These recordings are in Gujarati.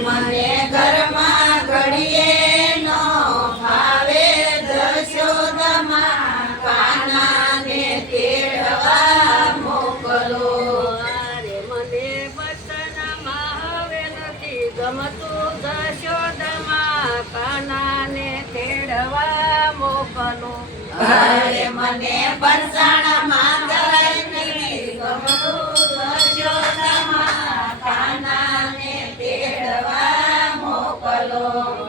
મને ઘરમાં ઘડીએ નો ભાવે જશોદમાં કાનાને તેડવા મોકલો. અરે મને વતનમાં હવે નથી ગમતું જશોદમાં કાનાને તેડવા મોકલો. અરે મને પરસાણમાં જરાય નથી ગમતું જશોદમાં કાનાને તેડવા મોકલો.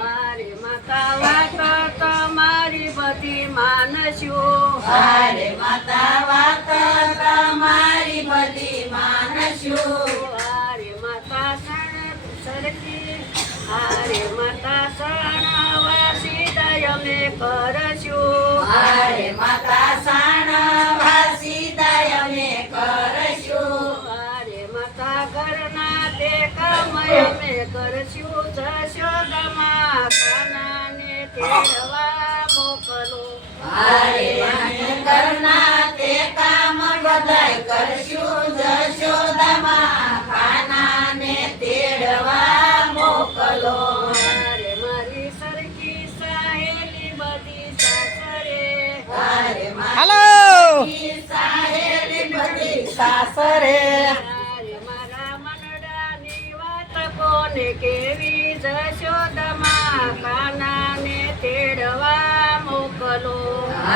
અરે માતા વાત તમારી બધી માનશું. અરે માતા વાત તમારી બધી માનશું. અરે માતા સરખી અરે માતા સણવાસી દયમે કરશું. અરે માતા સાણવાસી દયમે કરશું. અરે માતા ઘરના તે કામ અમે કરશું. જશોદમાં કાનાને તેડવા મોકલો. અરે મને ઘરના તે કામ બધાય કરશું. જશોદામાં કાનાને તેડવા મોકલો. અરે મારી સરખી સહેલી બધી સાસરે. અરે હાલો. મારી સાહેલી બધી સાસરે. અરે મારા મનડાની વાત કોને કેવી. જશોદમાં કાનાને તેડવા મોકલો.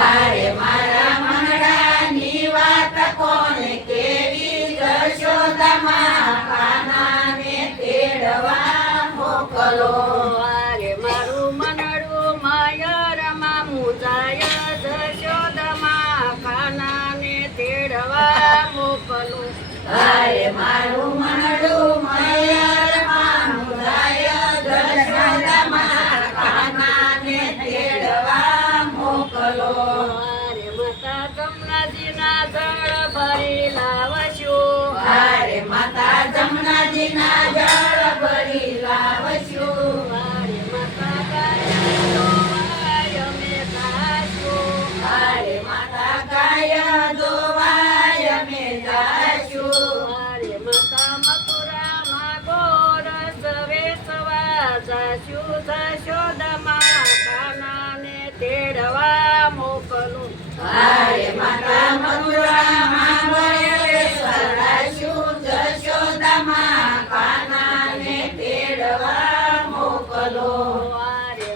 અરે મારા મંગળાની વાત કોને કેવી. જશોદામાં કાનાને તેડવા મોકલો. અરે મારું મનડું મયરમાં મુજાય. જશોદમાં કાનાને તેડવા મોકલો. અરે મારું મંગળું મયરમાં મુરાય. જશોદામાં કાનાને તેડવા મોકલો. અરે માતા જમનાજીના જળ ભરી લાવશું. અરે માતા જમનાજીના જળ ભરી લાવશું. અરે માતા ગાય ધોવાય અમે ગાશું. અરે માતા ગાય ધોવાય અમે જાશું. અરે માતા મથુરામાં ગોરસ વેચવા જાશું. જશોદમાં કાનાને તેડવા મોકલો. અરે માતા મથુરામાં ગોરસરાશું. જશોદામાં કાનાને તેડવા મોકલો. અરે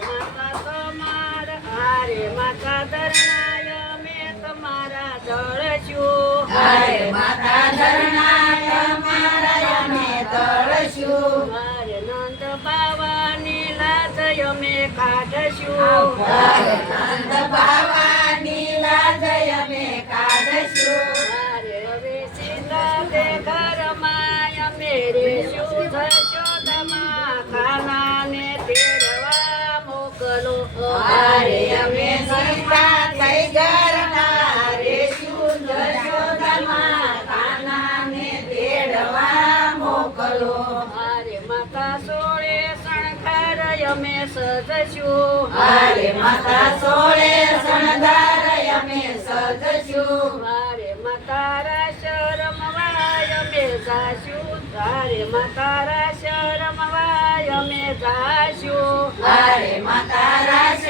માતા ધરણાય અમે તમારા દળશું. અરે માતા ધરણાય અમારા અમે તળશું. અરે નંદ બાવાની લાજ અમે કાઢશું. અરે નંદ બાવાની લાજ અમે કાઢશું. અરે હવે સીતા તે ઘરમાં અમે રેશું. જશોદમાં કાનાને તેડવા મોકલો. અરે અમે સીતા થઈ ઘરના રેશું. જશોદામાં કાનાને તેડવા મોકલો. અરે માતા સોળે શણગાર અમે સજશું. અરે માતા સોળે શણગાર અમે સજશું. અરે માતા રાસ રમવાય અમે જાશું. અરે માતા રાસ રમવાય અમે જાશું. અરે માતા રાસ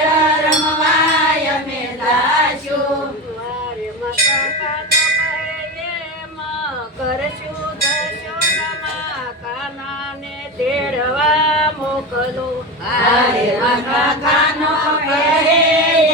રમવાય અમે જાશું. અરે માતા કાનો કહે એમ કરશું. જશોદામાં કાનાને તેડવા મોકલો. અરે માતા કાનો કહે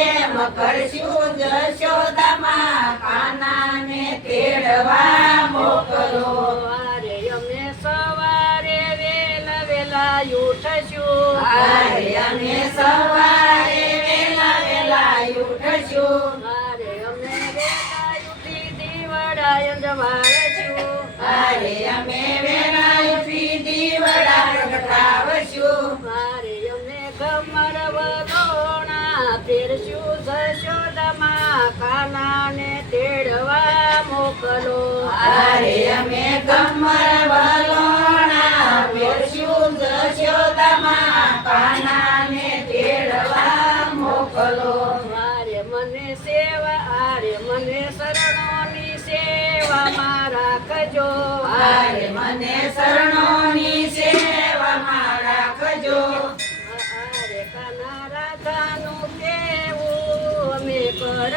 એમ કરશું. જશોદામાં કાનાને તેડવા મોકલો. અરે અમે સવારે વેલા વેલા ઉઠશું. અરે અમે સવારે વેલા વેલા ઉઠશું. અરે અમે વેલા ઉઠી દીવડા અંજવાળશું. અરે અમે વેલા ઉઠી દીવડા પ્રગટાવશું. અરે અમે ગમર વલોણા પહેરશું. જશોદામાં કાનાને તેડવા મોકલો. અરે અમે કમર વલોણા પહેરશું. જશોદામાં કાનાને તેડવા મોકલો. અરે મને શરણોની સેવામાં રાખજો. અરે મને શરણોની સેવામાં કાના રાધાનું કેવું અમે કર